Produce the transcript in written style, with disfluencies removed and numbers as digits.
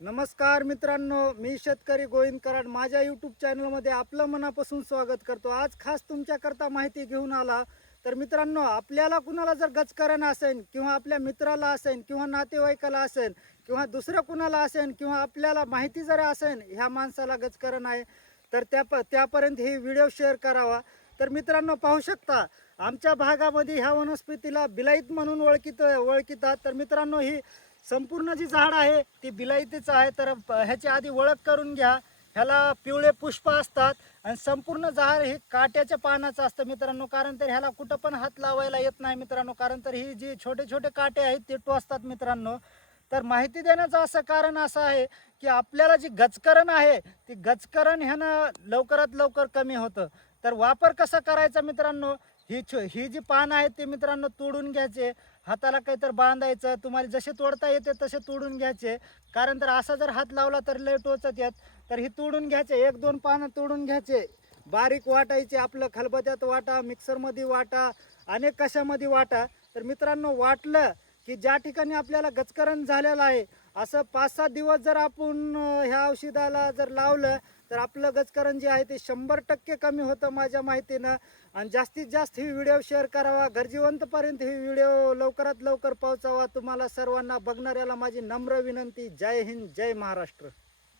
नमस्कार मित्रांनो, मी शेतकरी गोविंद कराड माझ्या यूट्यूब चॅनलमध्ये आपलं मनापासून स्वागत करतो। आज खास तुमच्याकरता माहिती घेऊन आला। तर मित्रांनो, आपल्याला कुणाला जर गजकरण असेल किंवा आपल्या मित्राला असेल किंवा नातेवाईकाला असेल किंवा दुसऱ्या कुणाला असेल किंवा आपल्याला माहिती जरी असेल ह्या माणसाला गजकरण आहे, तर त्यापर्यंत ही व्हिडिओ शेअर करावा। तर मित्रांनो, पाहू शकता आमच्या भागामध्ये ह्या वनस्पतीला बिलाईत म्हणून ओळखितात। तर मित्रांनो, ही संपूर्ण जी झाड आहे ती बिलाईतीच आहे। तर ह्याची आधी ओळख करून घ्या। ह्याला पिवळे पुष्प असतात आणि संपूर्ण झाड हे काट्याच्या पानाचं असतं मित्रांनो। कारण तर ह्याला कुठं पण हात लावायला येत नाही मित्रांनो, कारण तर ही जी छोटे छोटे काटे आहेत ते टोचतात मित्रांनो। तर माहिती देण्याचं असं कारण असं आहे की आपल्याला जी गजकरण आहे ती गजकरण ह्यानं लवकरात लवकर कमी होतं। तर वापर कसा करायचा मित्रांनो, ही जी पान आहेत ते मित्रांनो तोडून घ्यायचे, हाताला काहीतरी बांधायचं, तुम्हाला जसे तोडता येते तसे तोडून घ्यायचे। कारण तर असा जर हात लावला तर लय टोचत येत। तर ही तोडून घ्यायचे, एक दोन पानं तोडून घ्यायचे, बारीक वाटायचे, आपलं खलबत्त्यात वाटा, मिक्सरमध्ये वाटा, अनेक कशामध्ये वाटा। तर मित्रांनो, वाटलं की ज्या ठिकाणी आपल्याला गजकरण झालेलं आहे असं 5-7 दिवस जर आपण ह्या औषधाला जर लावलं तर आपलं गजकरण जे आहे ते 100% कमी होतं माझ्या माहितीनं। आणि जास्तीत जास्त ही व्हिडिओ शेअर करावा, गरजेवंतपर्यंत ही व्हिडिओ लवकरात लवकर पोहोचावा। तुम्हाला सर्वांना बघणाऱ्याला माझी नम्र विनंती। जय हिंद, जय महाराष्ट्र।